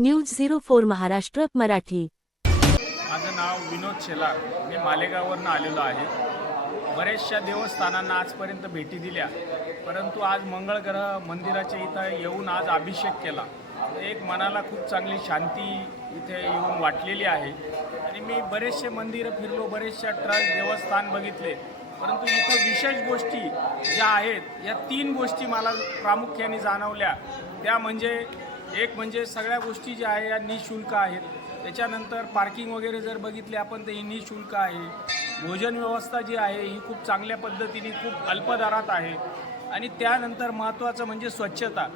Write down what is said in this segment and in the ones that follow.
News 04 Maharashtra Marathi. माझं नाव विनोद शेलार. मी मालेगाववरून आलेलो आहे. बऱ्याचशा देवस्थानांना आजपर्यंत भेटी दिल्या, परंतु आज मंगळग्रह मंदिराच्या इथं येऊन आज अभिषेक केला. एक मनाला खूप चांगली शांती इथे येऊन वाटलेली आहे. आणि मी बरेचसे मंदिरं फिरलो, बरेचशा ट्रस्ट देवस्थान बघितले, परंतु इथं विशेष गोष्टी ज्या आहेत या 3 गोष्टी मला प्रामुख्याने जाणवल्या. त्या म्हणजे एक म्हणजे सगळ्या गोष्टी ज्या आहे या निःशुल्क आहेत. त्याच्यानंतर पार्किंग वगैरे जर बघितले आपण तर ही निःशुल्क आहे. भोजन व्यवस्था जी आहे ही खूप चांगल्या पद्धतीने खूप अल्प दरात आहे. आणि त्यानंतर महत्त्वाचं म्हणजे स्वच्छता.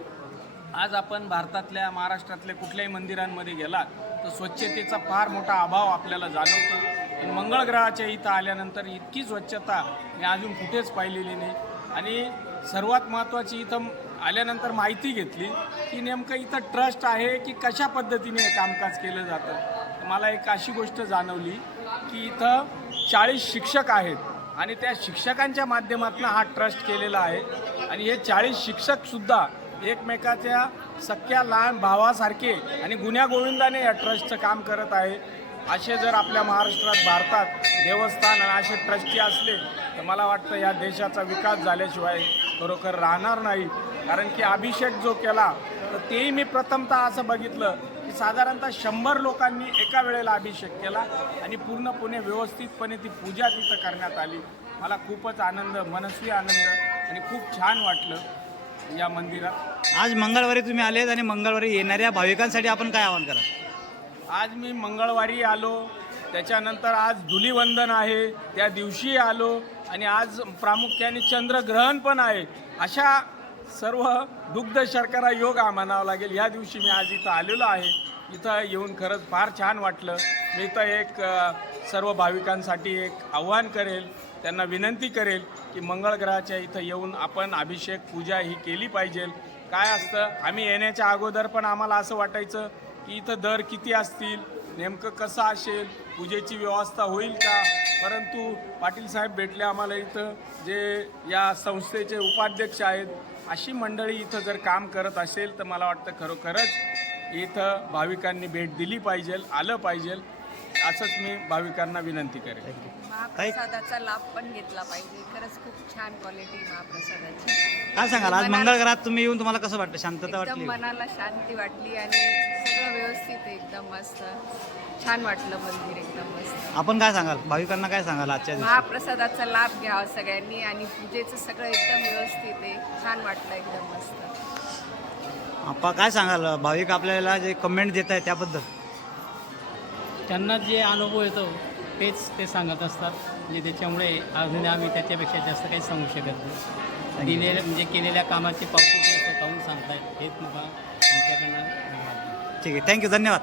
आज आपण भारतातल्या महाराष्ट्रातल्या कुठल्याही मंदिरांमध्ये गेलात तर स्वच्छतेचा फार मोठा अभाव आपल्याला जाणवतो. पण मंगळग्रहाच्या इथं आल्यानंतर इतकी स्वच्छता मी अजून कुठेच पाहिलेली नाही. आणि सर्वात महत्त्वाची इथं आल्यानंतर माहिती घेतली की नेमकं इथं ट्रस्ट आहे की कशा पद्धतीने कामकाज केलं जातं. तर मला एक अशी गोष्ट जाणवली की इथं 40 शिक्षक आहेत आणि त्या शिक्षकांच्या माध्यमातून हा ट्रस्ट केलेला आहे. आणि हे 40 शिक्षकसुद्धा एकमेकाच्या सख्या लहान भावासारखे आणि गुण्यागोविंदाने या ट्रस्टचं काम करत आहे. असे जर आपल्या महाराष्ट्रात भारतात देवस्थान आणि असे ट्रस्टी असले तर मला वाटतं या देशाचा विकास झाल्याशिवाय खरोखर राहणार नाही. कारण की अभिषेक जो केला तर तेही मी प्रथमतः असं बघितलं की साधारणतः 100 लोकांनी एका वेळेला अभिषेक केला आणि पूर्णपणे व्यवस्थितपणे ती पूजा तिथं करण्यात आली. मला खूपच आनंद, मनस्वी आनंद आणि खूप छान वाटलं या मंदिरात. आज मंगळवारी तुम्ही आलेत आणि मंगळवारी येणाऱ्या भाविकांसाठी आपण काय आवाहन करा? आज मी मंगळवारी आलो, त्याच्यानंतर आज धुलीवंदन आहे त्या दिवशी आलो आणि आज प्रामुख्याने चंद्रग्रहण पण आहे. अशा सर्व दुग्ध शर्करा योग म्हणावं लागेल या दिवशी मी आज इथं आलेलो आहे. इथं येऊन खरंच फार छान वाटलं. मी इथं एक सर्व भाविकांसाठी एक आव्हान करेल, त्यांना विनंती करेल की मंगळग्रहाच्या इथं येऊन आपण अभिषेक पूजा ही केली पाहिजे. काय असतं, आम्ही येण्याच्या अगोदर पण आम्हाला असं वाटायचं की इथं दर किती असतील, नेमकं कसं असेल, पूजेची व्यवस्था होईल का. परंतु पाटील साहेब भेटले आम्हाला इथं, जे या संस्थेचे उपाध्यक्ष आहेत. अशी मंडळी इथं जर काम करत असेल तर मला वाटतं खरोखरच इथं भाविकांनी भेट दिली पाहिजे, आलं पाहिजे. असंच मी भाविकांना विनंती करेन. महाप्रसादाचा लाभ पण घेतला पाहिजे. खरंच खूप छान क्वालिटी महाप्रसादाची. काय सांगाल, आज मंगळग्रहात तुम्ही येऊन तुम्हाला कसं वाटतं? शांतता वाटली? एकदम मनाला शांती वाटली आणि सगळं व्यवस्थित आहे, एकदम मस्त छान वाटलं. मंदिर एकदम मस्त. आपण काय सांगाल, भाविकांना काय सांगाल आजच्या दिवशी? महाप्रसादाचा लाभ घ्यावा सगळ्यांनी आणि पूजेचं सगळं एकदम व्यवस्थित आहे, छान वाटलं, एकदम मस्त. आपण काय सांगाल, भाविक आपल्याला जे कमेंट देत आहे त्याबद्दल? त्यांना जे अनुभव येतो तेच ते सांगत असतात. म्हणजे त्याच्यामुळे अजून आम्ही त्याच्यापेक्षा जास्त काही सांगू शकत नाही. दिलेल्या म्हणजे केलेल्या कामाची पावती ते स्वतःहून सांगतायत. हेच मला आमच्याकडनं ठीक आहे, थँक्यू, धन्यवाद.